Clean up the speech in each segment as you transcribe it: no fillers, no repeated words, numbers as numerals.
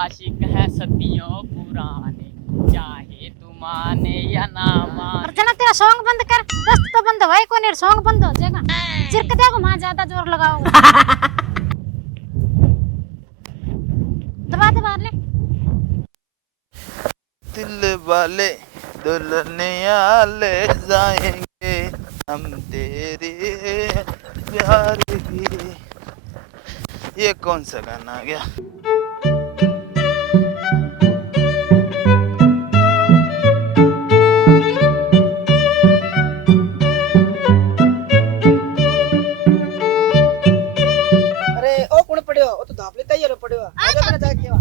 आशिक है सदियों पुराने, चाहे तू माने या ना माने। अर्चना तेरा सॉन्ग बंद कर, दस्त तो बंद भाई को नहीं, सॉन्ग बंद हो जाएगा। चिरक देखो मां ज्यादा जोर लगाओ। दबा दबा ले। दिल वाले दुल्हनिया ले जाएंगे हम तेरे प्यार की। ये कौन सा गाना आ गया? अरे ओ कौन पड़ियो? ओ तो धाप लेता ही रो पड़ियो। आजा बना जाके वा।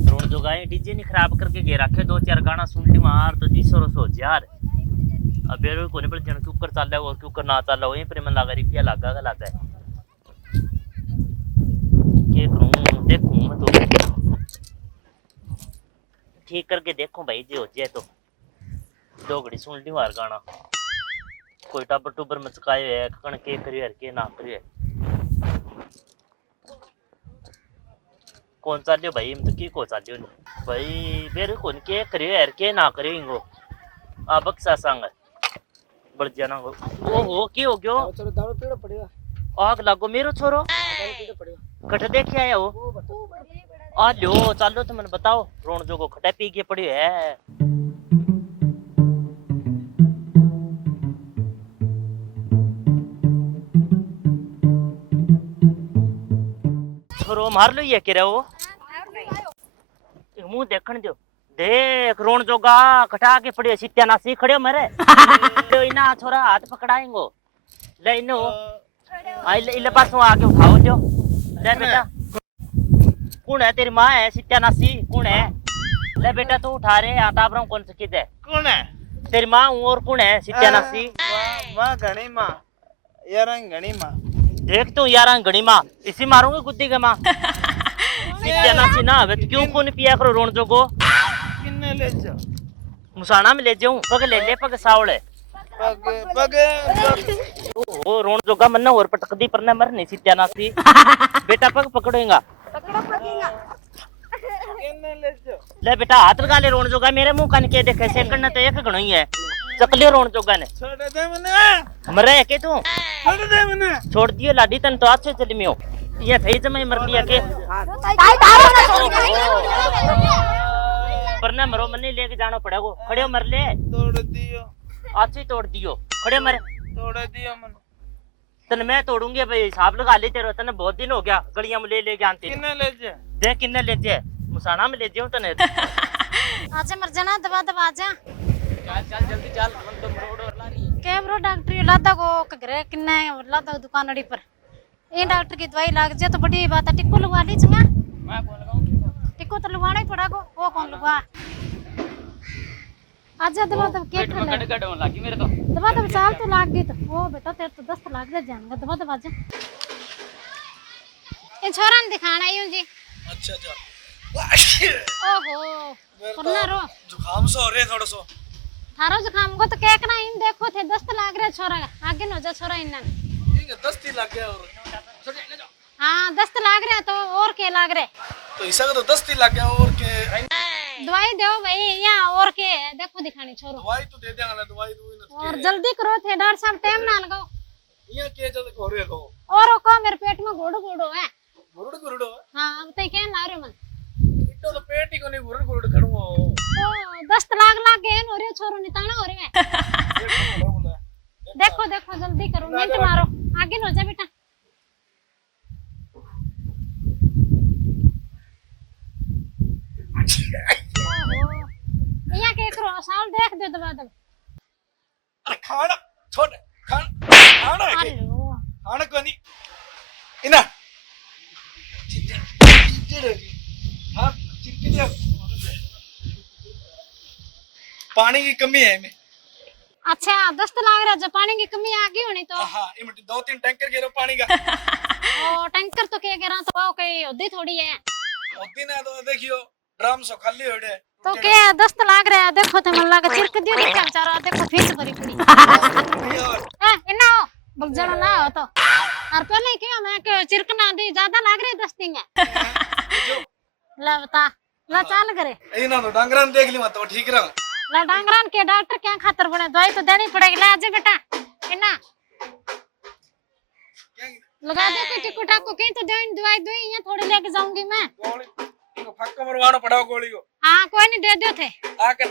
रोड जो गाय डीजे नहीं खराब करके गे रखे, दो चार गाना सुन ली मार तो जी सो यार। अब यार कोने पर जन कुकर चल रहा है और कुकर ना चल रहा हो, यहीं पर मन लगा रिपिया लगा है। के करूं देखूं मैं तो ठीक करके देखूं भाई जी हो जाए तो। दो घड़ी सुन ली मार गाना, कोई टबर टुबर मचकाए है कण के करियो के ना करियो। कौन चालियो भाई हम तो की को चालियो नहीं भाई बेर कोन के करियो यार के ना करियो इंगो आ बक्सा संग बढ़ जाना हो। ओहो की हो गयो? चलो दारू पीड़ो पड़ियो। आग लागो मेरो छोरो दारू पीड़ो पड़ियो। कट देखे आया हो आ लो चलो तो मैंने बताओ रोन जो को खटा पी के पड़ी है। छोरो मार लो ये कह रहे हो मुंह देखण दो देख रोन जोगा कटा के पड़ी सित्या नासी खड़े मरे। लो इना छोरा हाथ पकड़ाएंगो ले इनो आई ले पासों आके उठाओ जो ले बेटा। कौन है तेरी माँ है सित्या नासी कौन है? ले बेटा तू उठा रहे आता पर कौन से किधर कौन है? तेरी माँ हूँ और कौन है सित्या नासी? माँ घनी माँ यार घनी माँ। देख तू यार घड़ी माँ इसी मारूंगी गुद्दी के माँ। सित्या नासी ना हवे तो क्यों कौन पिया करो रोन जोगो? किन्ने ले जाओ? मुसाना में ले जाऊं पग ले ले पग सावड़े पग पग ओ रोन जोगा मन्ना और पटकदी पर न मरनी सित्या नासी। बेटा पग पकड़ेगा किन्ने ले जाओ? ले बेटा हाथ लगा ले रोन जोगा मेरे मुंह कन के देखे सेकंड तो एक घणो ही है चकलियो रोन जोगा ने छोड़ दे मने। मरे के तू छोड़ दे मने। छोड़ दियो लाडी तन तो अच्छे चली मियो ये थई जमे मर लिया के पर न मरो मने लेके जाना पड़ेगो खड़े मर ले तोड़ दियो। आज ही तोड़ दियो खड़े मर तोड़ दियो मन। तन मैं तोड़ूंगी भाई हिसाब लगा ले तेरे तने बहुत दिन हो गया गलियां में ले जानते किन्ने ले जा? देख किन्ने लेते है मुसाना में ले जाऊं तने। आजा मर जाना, दबा दबा जा। चल चल जल्दी चल, हम तो रोड और ला रही है। के ब्रो डॉक्टर लादा को घरे किन्ने लादा दुकान अड़ी पर ये डॉक्टर की दवाई लाग जाए तो बड़ी बात है। टिक्को लगवा ली चंगा? मैं कौन लगाऊं? टिक्को तो लगवाना ही पड़ा को वो कौन लगवा? आजा दबा दबा के पेट में ले गड़ होने लगी मेरे तो। दबा दबा चाल तो लाग गई तो वो बेटा तेरे तो दस्त लाग जा जाएगा। दबा दबा जा ये छोरा ने दिखाना यूं जी। अच्छा अच्छा। ओहो करना रो जुकाम से हो रहे थोड़ा सो। थारो जुकाम को तो केक ना इन देखो थे दस्त लाग रहा छोरा आगे न हो जा छोरा इन्ना ठीक है 10 दिन लग गया और हाँ दस्त लाग रहा तो और के लाग रहे तो ऐसा का तो 10 दिन लग गया और के दवाई दो भाई यहाँ और के देखो दिखानी छोरो दवाई तो दे देंगे ना दवाई दूंगी ना और जल्दी करो थे डॉक्टर साहब टाइम ना लगाओ। ये के जल्दी हो रहे हो और को मेरे पेट में घोड़ो घोड़ो है। गुरुड़ गुरुड़ हाँ अब तो क्या ला रहे मन इतो तो पेट ही को नहीं गुरुड़ गुरुड़ करूंगा ओ दस्त लाग लाग के हो रहे छोरो निताना हो रहे है। देखो देखो जल्दी करो मिनट मारो आगे न हो जा बेटा। यहाँ के करो साल देख दो दबा दब। अरे खाना छोड़ खाना है हेलो खाना को नहीं इना हाँ चिड़चिड़े पानी की कमी है में। अच्छा दस्त लाग रहा जो पानी की कमी आ गई होनी तो हाँ ये मिट्टी 2-3 टैंकर गिरो पानी का ओ टैंकर तो क्या कह रहा तो वो कहीं होती थोड़ी है होती ना तो देखियो ड्रम सो खाली हो गए तो क्या दस्त लाग रहा है देखो तो मन लगा चिरक दियो नहीं क्या बेचारा देखो फीस भरी पड़ी हां इना हो बगजनो ना हो तो और पहले क्यों मैं के चिरक ना दी ज्यादा लाग रही दस्तिंग ले बता ला चाल करे इना तो डांगरान देख ली मत तो ठीक रहा ला डांगरान के डॉक्टर क्या खातर बने दवाई तो देनी पड़ेगी ले आजे बेटा इना लगा दे के टिकू टाको कहीं तो दवाई दो यहाँ थोड़ी लेके जाऊंगी मैं गोली को फक्का मरवाना पड़ा गोली को हाँ कोई नहीं दे दो थे आकर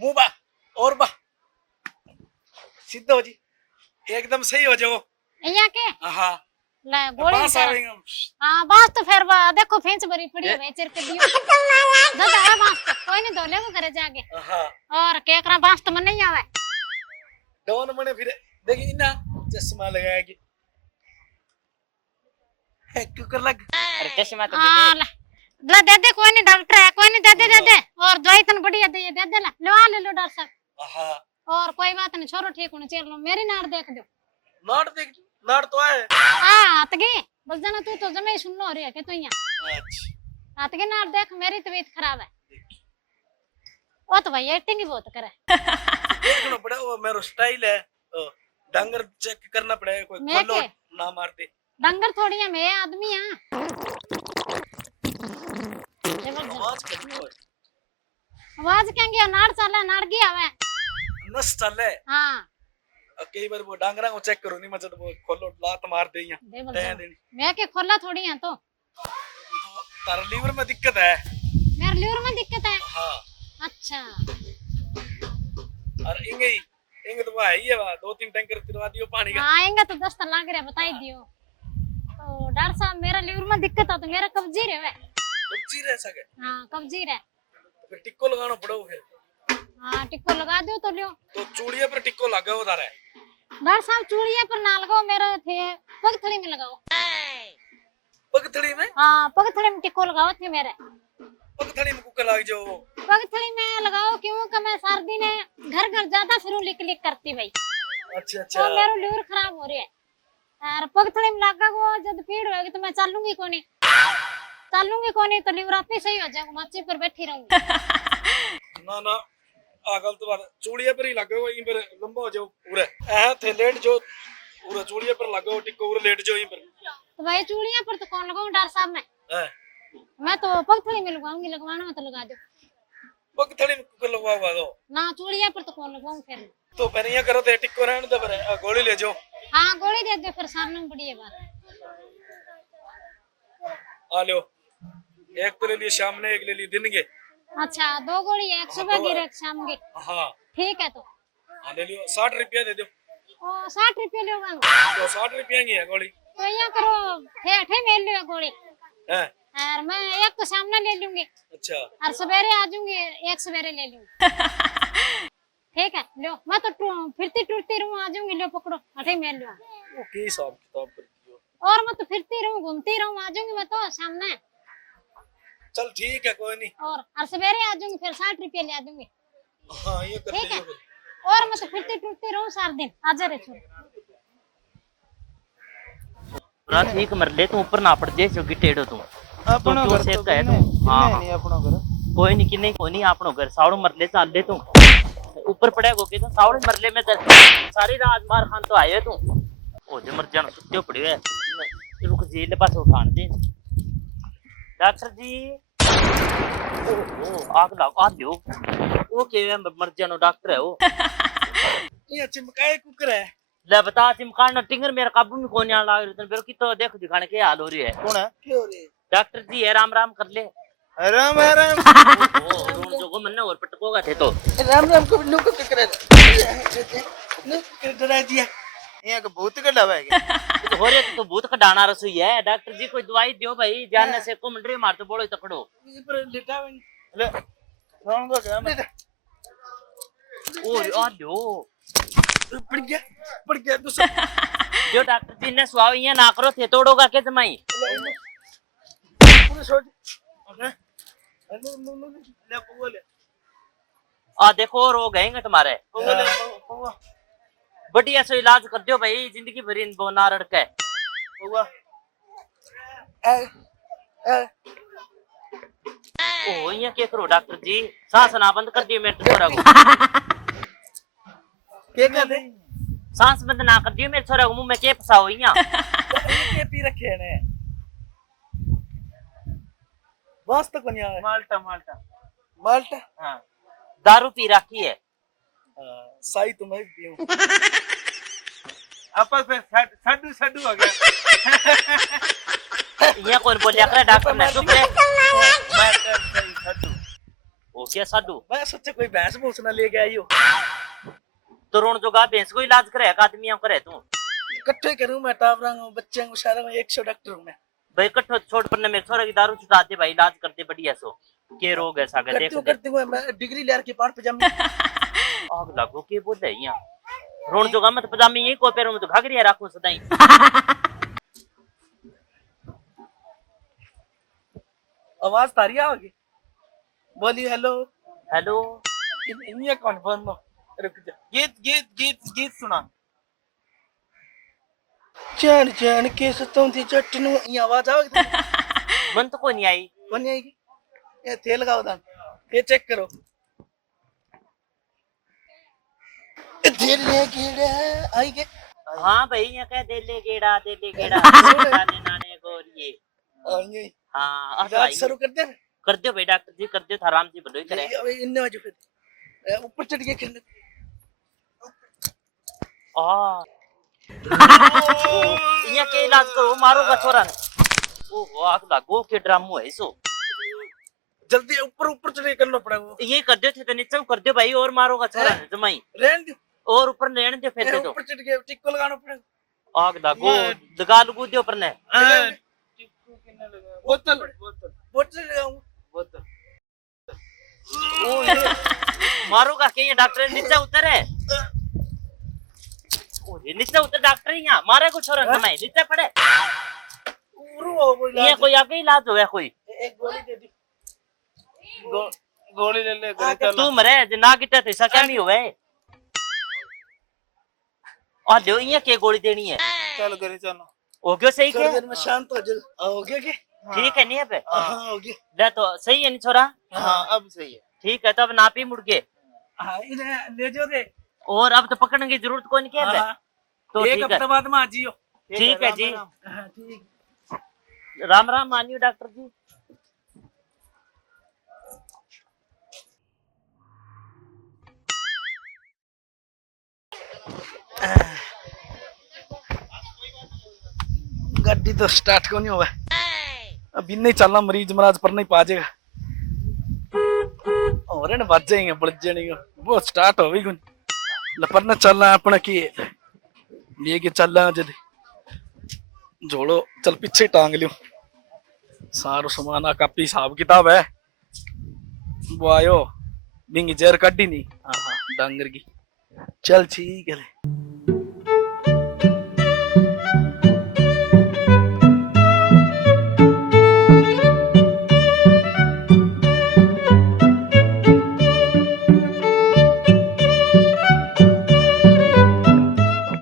मुंह बा और बा सीधा हो जी एकदम सही हो जाओ यहाँ के हाँ ले गोली पास चला। आवेंगे हाँ बास तो फिर देखो फेंच भरी पड़ी है भाई चिरक दियो दादा है बास तो कोई नहीं धोले वो करे जाके हाँ और केकरा बास तो मन नहीं आवे डॉन मने फिर देखी ना चश्मा लगाया कि है कुकर लग अरे चश्मा तो हाँ ला दे दे कोई नहीं डॉक्टर है कोई नहीं दे दे और दवाई तन बढ़िया दे दे ला ले लो डॉक्टर साहब हाँ और कोई बात नहीं छोरो ठीक होने चल लो मेरी नाड़ देख दो नाड़ देख नाड़ तो है हाँ आतगे बस जाना तू तो जमे सुननो हो रही है कि तू यहाँ अच्छा आतगे नाड़ देख मेरी तबीयत खराब है वो तो भाई एक्टिंग ही बहुत करे देखना पड़ा वो मेरा स्टाइल है डंगर चेक करना पड़ेगा कोई मैं खोलो के? ना मार दे डंगर थोड़ी है मैं आदमी हां आवाज करनी हो आवाज कहेंगे नाड़ चला नाड़ गया है नस चले हाँ कई बार वो डांगरा को चेक करो नहीं मतलब वो खोलो लात मार दे यहाँ दे बोल दे जा। दे मैं के खोला थोड़ी है तो तारा लीवर में दिक्कत है मेरे लीवर में दिक्कत है हाँ अच्छा और इंगे तो है ही है वहाँ 2-3 टैंकर तिरवा दियो पानी का हाँ आएंगे तो 10 तो लाग रहा बताई दियो तो डॉक्टर साहब मेरा लीवर में दिक्कत है तो मेरा कब्जी रहे कब्जी रह सके हाँ कब्जी रहे तो फिर टिक्को लगाना पड़ो फिर हाँ टिक्को लगा दो तो लियो तो चूड़िया पर टिक्को लगा हो तारा डॉक्टर साहब चूड़िया पर ना लगाओ मेरा थे पगथड़ी में लगाओ पगथड़ी में हाँ पगथड़ी में टिक्को लगाओ थे मेरे पगथड़ी में कुकर लग जाओ पगथड़ी में लगाओ क्यों कि मैं सर्दी ने घर घर ज्यादा फिर लिक लिक करती भाई अच्छा तो अच्छा मेरा लीवर खराब हो रही है और पगथड़ी में लगा वो जब पीड़ होगी तो मैं चलूंगी कोनी तो लीवर आपे सही हो जाएगा मच्छी पर बैठी रहूंगी ना आगल तो बात चूड़िया पर ही लगे हो इन पर लंबा हो जाओ पूरे ऐ थे लेट जो पूरा चूड़िया पर लगो टिक्को पूरा लेट जाओ इन पर तो भाई चूड़िया पर तो कौन लगाऊं डॉक्टर साहब मैं तो पगथड़ी में लगवाऊंगी लगवाना हो तो लगा दो पगथड़ी में कुकर लगवाओगा तो ना चूड़िया पर तो कौन लगाऊं फिर तो फिर यहाँ करो थे टिक्को रहने दे पर गोली ले जाओ हाँ गोली दे दो फिर सामने में बढ़िया बात आ लो एक तो ले लिए शाम ने एक ले लिए दिन के अच्छा 2 गोली है एक सुबह की एक शाम की हाँ ठीक है तो हाँ ले लियो 60 रुपया दे दो ओ 60 रुपये लोगा तो 60 रुपया की है गोली तो यहाँ करो ठे मेल लियो गोली है और मैं एक तो सामने ले लूंगी अच्छा और सवेरे आ जाऊंगी एक सवेरे ले लूंगी ठीक है लो मैं तो फिरती टूटती रहूं आ जाऊंगी लो पकड़ो अठे मेल लो वो की हिसाब किताब करती हो और मैं तो फिरती रहूं घूमती रहूं आ जाऊंगी मैं तो सामने चल ठीक है कोई नहीं और सवेरे आ जाऊंगी फिर 60 रुपये ले आ दूंगी हाँ ये कर ठीक है लियो और मैं तो फिरती टूटती रहूं 4 दिन आ जा रे छोड़ पूरा ठीक मर ले तू ऊपर ना पड़ जे क्योंकि टेढ़ो तू अपना तो घर से तो कह किन्ने तू हां नहीं अपना घर कोई नहीं किन्ने कोई नहीं आपनो घर सावड़ मरले चाल ले तू ऊपर पड़े गो के तो सावड़ मरले में सारी रात मार खान तो आए तू ओ जे मर जान सुत्ते पड़े है रुक जेल पास उठान दे डॉक्टर जी ओ आग लगा दियो ओ के मर जानो डॉक्टर है वो ये चिमकाए कुकर है ले बता चिमकान न टिंगर मेरा काबू में कोनी आ लाग रही बेरो की तो देख दिखाने के हाल हो रही है कौन है क्यों रे डॉक्टर जी है राम राम कर ले राम राम ओ रोन जो को मन्ने और पटकोगा थे तो राम को लोग को करे लो कर डरा दिया यहाँ का भूत का डबा है क्या तो हो रे तो भूत का डाना रसोई है डॉक्टर जी कोई दवाई दियो भाई जानने से को मंडरे मार तो बोलो तकड़ो इस पर लिटावेंगे ले कौन को क्या मैं ओ आ दो पड़ गया दूसरा जो डॉक्टर जी ने सुआव ये ना करो थे तोड़ोगा के जमाई पूरे छोड़ ओके ले बोले आ देखो रोग है तुम्हारे हुआ बढ़िया सो इलाज कर दियो भाई जिंदगी भर इन बोना रड़के हुआ ओ ये क्या करो डॉक्टर जी, सांस ना बंद कर दियो मेरे छोरा को। के कहते सांस बंद ना कर दियो मेरे छोरा को, मुंह में के फसाओ यहाँ। के पी रखे ने बस तो कोनी आवे माल्टा माल्टा माल्टा हाँ दारू पी रखी है। साई तो मैं भी पीऊं आपस में सड्डू सड्डू हो गया। ये कौन बोलिया करे डॉक्टर ने, चुप रहे। माल्टा सही सड्डू। ओ क्या साडू, मैं सोचे कोई भैंस भूस ना ले गया यो तो रोन जोगा भैंस को इलाज करे आदमियों करे तू। इकट्ठे करूं मैं टावरा हूं बच्चे को सारा में 100 डॉक्टर हूं मैं भाई कट्ठो छोड़ पर मेरे छोरा की दारू छुटा दे भाई, इलाज करते बढ़िया सो। के रोग है सागर देख दे। करती हूं मैं डिग्री लेर के पार पजामी आग लागो के बोल है यहाँ। रोन जोगा मत पजामी यही को पैरों में तो घाघरिया रखूं सदाई। आवाज तारी आओगी बोली हेलो हेलो ये कौन फोन लो रुक जा गीत गीत गीत गीत सुना। जान जान के सतोंदी जट नु ये आवाज आओगी मन तो कोई नहीं आई। कौन नहीं आएगी ये तेल लगाओ दान ये चेक करो तेल ले कीड़े आई के हाँ भाई ये कह दे ले गेड़ा नाने नाने गोरिये। आई हाँ इलाज शुरू कर दे कर दियो भाई डॉक्टर जी, कर दियो आराम से भलो ही करे। अबे इन्ने वजह फिर ऊपर चढ़ के खेल आ ये के इलाज करो मारो का छोरा ने। ओ आग लागो के ड्रामो है सो। जल्दी ऊपर ऊपर चढ़ के करना पड़ेगा ये कर दियो थे तो नीचे कर दियो भाई, और मारो का छोरा ने जमाई रहन दो और ऊपर रहने दे फिर दे दो। ऊपर चढ़ के टिक्को लगाना पड़ेगा आग लागो लगा लगू दियो पर ने। बोतल बोतल बोतल लगाऊं बोतल। ओ ये मारो का के ये डॉक्टर नीचे उतर है। ओ ये नीचे उतर डॉक्टर यहाँ मारे को छोरा जमाई नीचे पड़े। ये कोई आगे इलाज हो गया कोई। एक गोली दे दी गोली ले ले गोली चलो। तू मरे जे ना गिटा थे क्या नहीं हुए। और दो ये के गोली देनी है। चल गोली चलो। हो गयो सही थोड़ी के देर में शांत हो जा हो गया के ठीक है नहीं है पे। हां हो गया ले तो सही है नहीं छोरा। हाँ अब सही है। ठीक है तो अब नापी मुड़ के हां इन्हें ले जाओ दे और अब तो पकड़ने की जरूरत कोई नहीं है हाँ, तो एक ठीक है हफ्ता बाद में आ जियो ठीक है जी। हां ठीक राम राम मानियो डॉक्टर जी। गाड़ी तो स्टार्ट क्यों नहीं हुआ अभी नहीं चलना मरीज महाराज पर नहीं पा जाएगा और ना बच जाएंगे बढ़ जाएंगे वो स्टार्ट हो गई पर ना चलना अपना की लेके चल रहा जद जोड़ो चल पीछे टांग लियो सारो सामान कापी हिसाब किताब है वो आयो बिंगी जहर कड्डी नहीं हाँ डांगर की चल ठीक है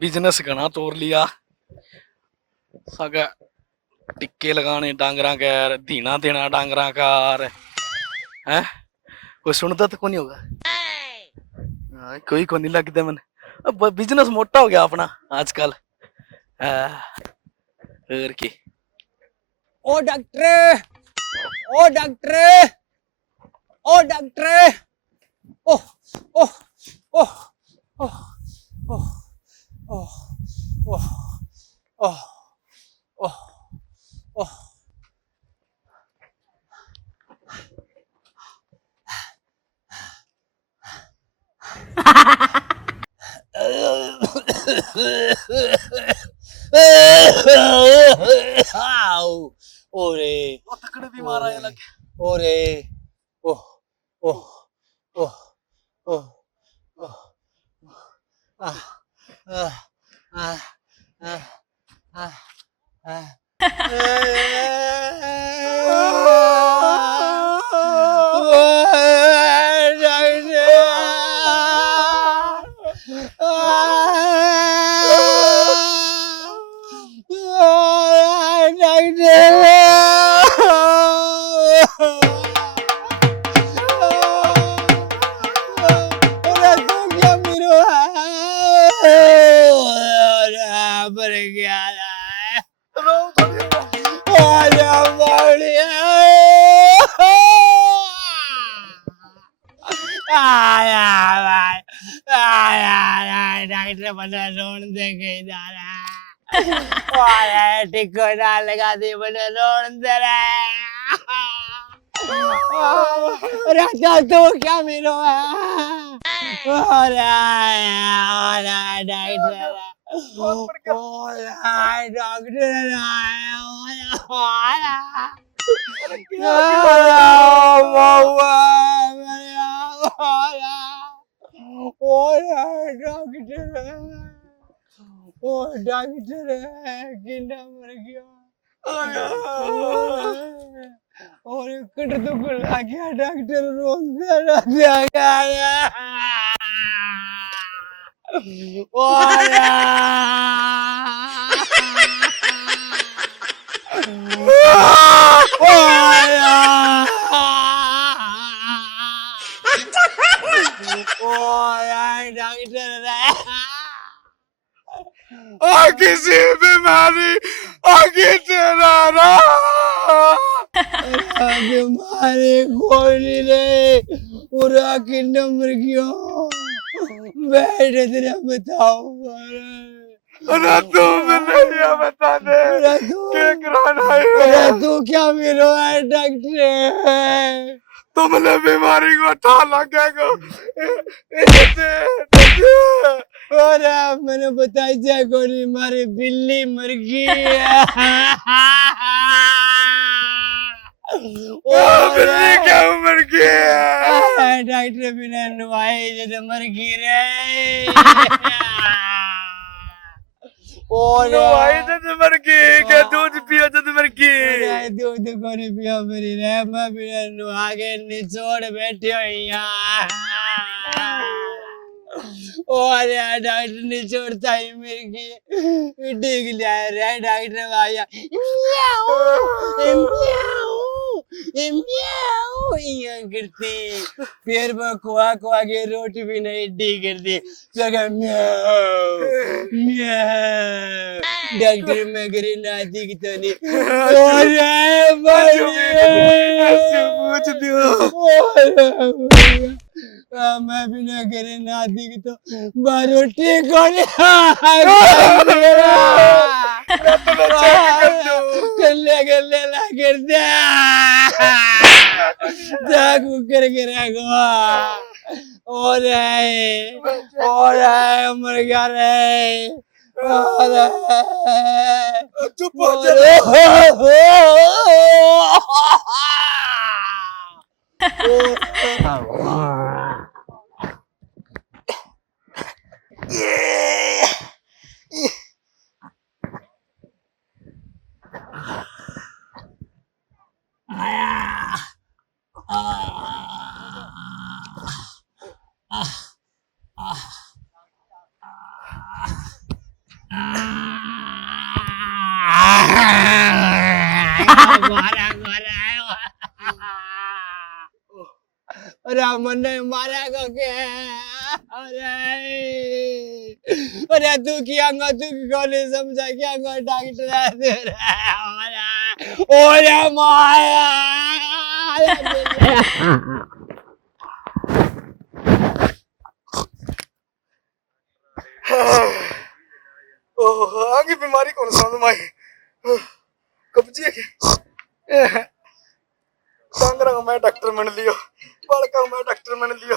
बिजनेस घना तोड़ लिया सगा टिक्के लगाने डांगरा का धीना देना डांगरा का है कोई सुनता तो कौन होगा कोई को नहीं लगता मैंने अब बिजनेस मोटा हो गया अपना आजकल और की ओ डॉक्टर ओ डॉक्टर ओ डॉक्टर ओ ओ ओ ओ ओ Oh, oh, oh, oh, oh. ओरे वो तकड़े भी मारा है लगे ओरे ओह ओह ओह ओह ओह रो थोड़ी आजा बढ़िया आया भाई आया डॉक्टर बना रोन दे गई दारा आया टिको ना लगा दे बना रोन दे रहा राजा तो क्या मिलो है अरे डॉक्टर डॉक्टर डॉक्टर किन्ना मर गया और कट तो गुला गया डॉक्टर रोंदा गया किसी बीमारी आगे तेरा बीमारी कोई नहीं रे पूरा किन्ना मर गया बैठ तेरा बताओ अरे तू मैंने ये बता दे क्या कराना है तू क्या मिलो है डॉक्टर तुमने बीमारी को ठा लगेगा अरे मैंने बताई जाए कोई मारी बिल्ली मर गई बिल्ली क्या मर गई डॉक्टर बिना नुआए जब मर गई रे नुआई जब मर गई क्या दूध पिया जब मर गई दूध को नहीं पिया मेरी रे मैं बिना नुआ के निचोड़ बैठी हुई और डॉक्टर ने छोड़ता ही मेरे की डिग लिया रे डॉक्टर आया करती फिर वो कुआ कुआ के रोटी भी नहीं डी करती डॉक्टर में गिरी नाती की तो नहीं पूछ दियो मैं भी ना करे नाती की तो रोटी को गले गले ला कर दे कुकर गिरेगा और मर गया रे चुप हो अरे मैंने मारा को क्या अरे तू क्या तू कौन समझा क्या डॉक्टर ओरे माया आगे बीमारी कौन सा माई कब्जी है कांगरा को मैं डॉक्टर मन लियो बालका मैं डॉक्टर मन लियो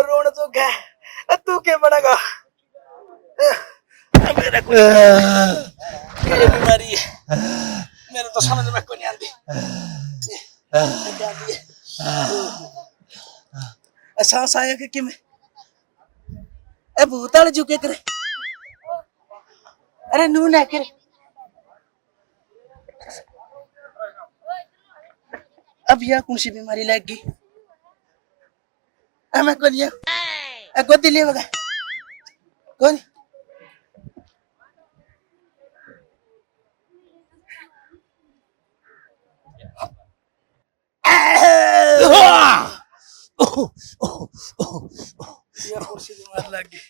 रोन तो गए तू क्या बनेगा मेरा कुछ बीमारी है मेरे तो समझ में कोई नहीं आती एहसास आया कि मैं ए भूताल झुके करे अरे नू ना करे अब यह कौन सी बीमारी लग गई मैं कौन ये गोदी ले बगा कौन यह कौन सी बीमारी लग गई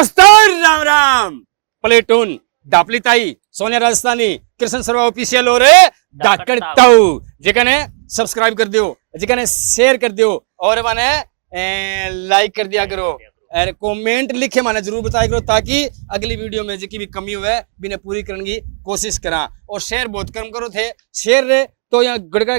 दोस्तों राम राम। प्लेटून दापलीताई सोनिया राजस्थानी कृष्ण सर्वा ऑफिशियल और डाकड़ ताऊ जिकने सब्सक्राइब कर दियो, जिकने शेयर कर दियो और माने लाइक कर दिया करो और कमेंट लिखे माने जरूर बताया करो ताकि अगली वीडियो में जिकी भी कमी हुए बिने पूरी करने की कोशिश करा। और शेयर बहुत कम करो थे, शेयर रे तो यहाँ गड़का